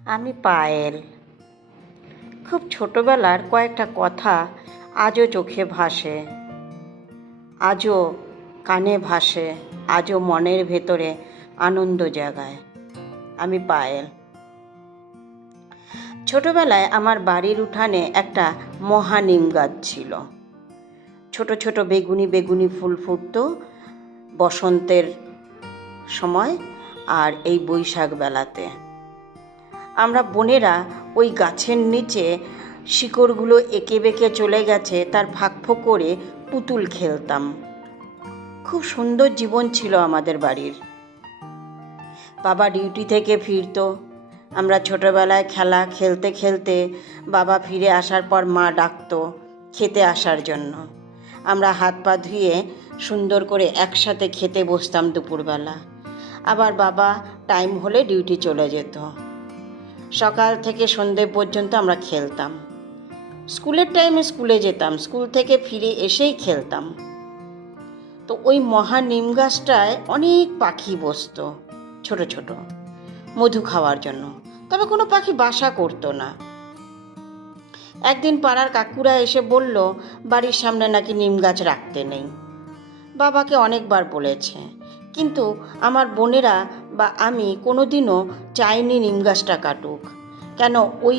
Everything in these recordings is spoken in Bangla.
আমি পায়েল। খুব ছোটবেলার কয়েকটা কথা আজও চোখে ভাসে, আজও কানে ভাসে, আজও মনের ভেতরে আনন্দ জাগায়। আমি পায়েল। ছোটবেলায় আমার বাড়ির উঠানে একটা মহানিম গাছ ছিল। ছোট ছোট বেগুনি বেগুনি ফুল ফুটতো বসন্তের সময় আর এই বৈশাখ বেলাতে। আমরা বোনেরা ওই গাছের নিচে শিকড়গুলো এঁকে বেঁকে চলে গেছে তার ফাঁক করে পুতুল খেলতাম। খুব সুন্দর জীবন ছিল আমাদের বাড়ির। বাবা ডিউটি থেকে ফিরতো, আমরা ছোটবেলায় খেলা খেলতে খেলতে বাবা ফিরে আসার পর মা ডাকতো খেতে আসার জন্য। আমরা হাত পা ধুয়ে সুন্দর করে একসাথে খেতে বসতাম দুপুরবেলা। আবার বাবা টাইম হলে ডিউটি চলে যেত। সকাল থেকে সন্ধে পর্যন্ত আমরা খেলতাম। স্কুলের টাইমে স্কুলে যেতাম, স্কুল থেকে ফিরে এসেই খেলতাম। তো ওই মহা নিম গাছটায় অনেক পাখি বসতো, ছোট ছোট, মধু খাওয়ার জন্য। তবে কোনো পাখি বাসা করতো না। একদিন পাড়ার কাকুরা এসে বলল বাড়ির সামনে নাকি নিম গাছ রাখতে নেই। বাবাকে অনেকবার বলেছে, কিন্তু আমার বোনেরা বা আমি কোনোদিনও চাইনি নিম গাছটা কাটুক। কেন, ওই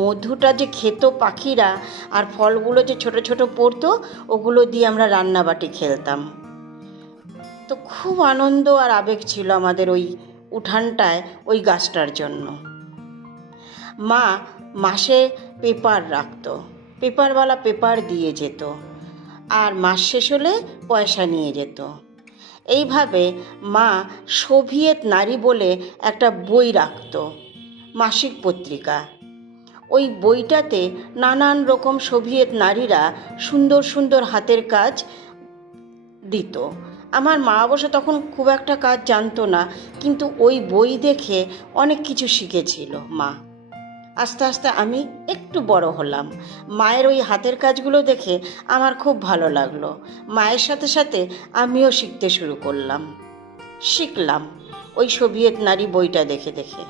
মধুটা যে খেত পাখিরা আর ফলগুলো যে ছোট ছোট পড়তো, ওগুলো দিয়ে আমরা রান্নাবাটি খেলতাম। তো খুব আনন্দ আর আবেগ ছিল আমাদের ওই উঠানটায় ওই গাছটার জন্য। মা মাসে পেপার রাখতো, পেপারওয়ালা পেপার দিয়ে যেত, আর মাস শেষ হলে পয়সা নিয়ে যেত। এইভাবে মা সোভিয়েত নারী বলে একটা বই রাখতো, মাসিক পত্রিকা। ওই বইটাতে নানান রকম সোভিয়েত নারীরা সুন্দর সুন্দর হাতের কাজ দিত। আমার মা অবশ্য তখন খুব একটা কাজ জানতো না, কিন্তু ওই বই দেখে অনেক কিছু শিখেছিল মা। আস্তে আস্তে আমি একটু বড় হলাম। মায়ের ওই হাতের কাজগুলো দেখে আমার খুব ভালো লাগলো। মায়ের সাথে সাথে আমিও শিখতে শুরু করলাম। শিখলাম ওই সোভিয়েত নারী বইটা দেখে দেখে।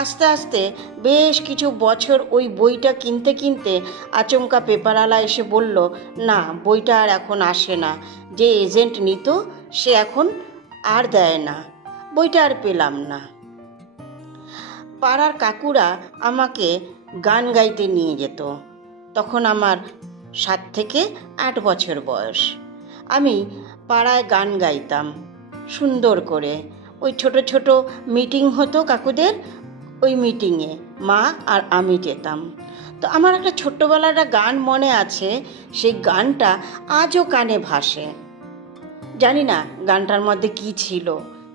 আস্তে আস্তে বেশ কিছু বছর ওই বইটা কিনতে কিনতে আচমকা পেপারওয়ালা এসে বলল, না, বইটা আর এখন আসে না। যে এজেন্ট নিত সে এখন আর দেয় না। বইটা আর পেলাম না। পাড়ার কাকুরা আমাকে গান গাইতে নিয়ে যেত। তখন আমার 7 থেকে 8 বছর বয়স। আমি পাড়ায় গান গাইতাম সুন্দর করে। ওই ছোট ছোট মিটিং হতো কাকুদের, ওই মিটিংয়ে মা আর আমি যেতাম। তো আমার একটা ছোট্টবেলার একটা গান মনে আছে, সেই গানটা আজও কানে ভাসে। জানি না গানটার মধ্যে কি ছিল,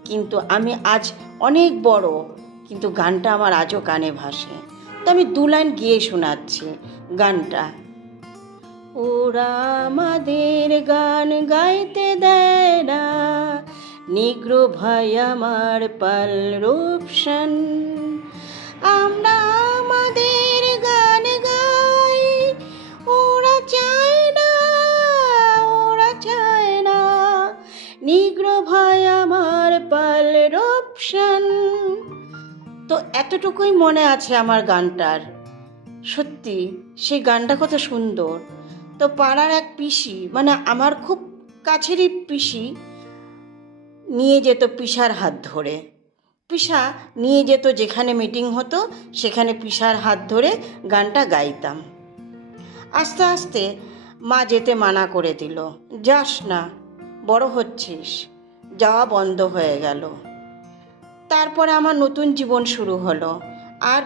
কিন্তু আমি আজ অনেক বড়, কিন্তু গানটা আমার আজও কানে ভাসে। তো আমি 2 লাইন গিয়ে শোনাচ্ছি গানটা। ওরা আমাদের গান গাইতে দেয় না, নিগ্র ভাই আমার পাল রূপসান। আমরা আমাদের গান গাই, ওরা চায় না, ওরা চায় না, নিগ্র ভাই আমার পাল রূপসান। তো এতটুকুই মনে আছে আমার গানটার। সত্যি সেই গানটা কত সুন্দর। তো পাড়ার এক পিসি, মানে আমার খুব কাছেরই পিসি, নিয়ে যেত পিসার হাত ধরে। পিসা নিয়ে যেত যেখানে মিটিং হতো, সেখানে পিসার হাত ধরে গানটা গাইতাম। আস্তে আস্তে মা যেতে মানা করে দিল, যাস না, বড় হচ্ছিস। যাওয়া বন্ধ হয়ে গেল। তারপরে আমার নতুন জীবন শুরু হলো। আর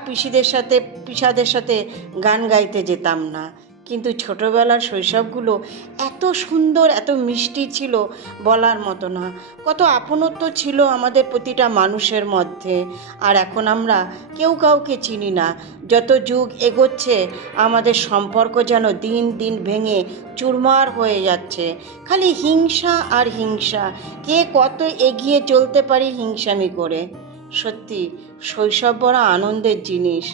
পিসাদের সাথে গান গাইতে যেতাম না। কিন্তু ছোটবেলার শৈশবগুলো এত সুন্দর, এত মিষ্টি ছিল, বলার মতো না। কত আপনত্ব ছিল আমাদের প্রতিটা মানুষের মধ্যে। আর এখন আমরা কেউ কাউকে চিনি না। যত যুগ এগোচ্ছে আমাদের সম্পর্ক যেন দিন দিন ভেঙে চুরমার হয়ে যাচ্ছে। খালি হিংসা আর হিংসা, কে কত এগিয়ে চলতে পারি হিংসামি করে। সত্যি শৈশব বড় আনন্দের জিনিস,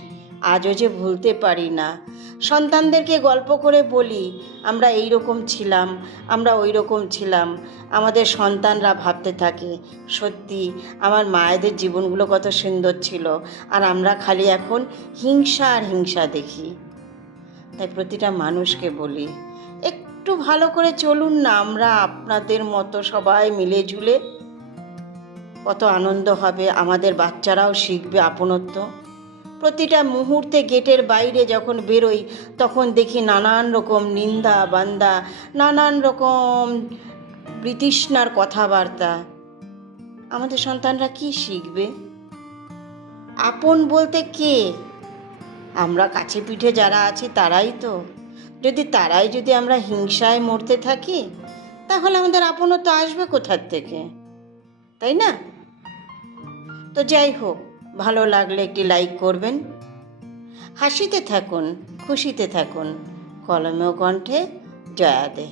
আজও যে ভুলতে পারি না। সন্তানদেরকে গল্প করে বলি আমরা এই রকম ছিলাম, আমরা ওই রকম ছিলাম, আমাদের সন্তানরা ভাবতে থাকে সত্যি আমার মায়েদের জীবনগুলো কত সুন্দর ছিল, আর আমরা খালি এখন হিংসা আর হিংসা দেখি। তাই প্রতিটা মানুষকে বলি একটু ভালো করে চলুন না, আমরা আপনাদের মতো সবাই মিলে ঝুলে, কত আনন্দ হবে, আমাদের বাচ্চারাও শিখবে আপনত্ব। প্রতিটা মুহূর্তে গেটের বাইরে যখন বেরোই তখন দেখি নানান রকম নিন্দা বান্দা, নানান রকম বিতৃষ্ণার কথাবার্তা। আমাদের সন্তানরা কি শিখবে? আপন বলতে কে? আমরা কাছে পিঠে যারা আছি তারাই তো। যদি আমরা হিংসায় মরতে থাকি তাহলে আমাদের আপনত্ব আসবে কোথার থেকে, তাই না? তো যাই হোক, ভালো লাগলে একটি লাইক করবেন। হাসিতে থাকুন, খুশিতে থাকুন। কলমে ও কণ্ঠে, জয়া দে।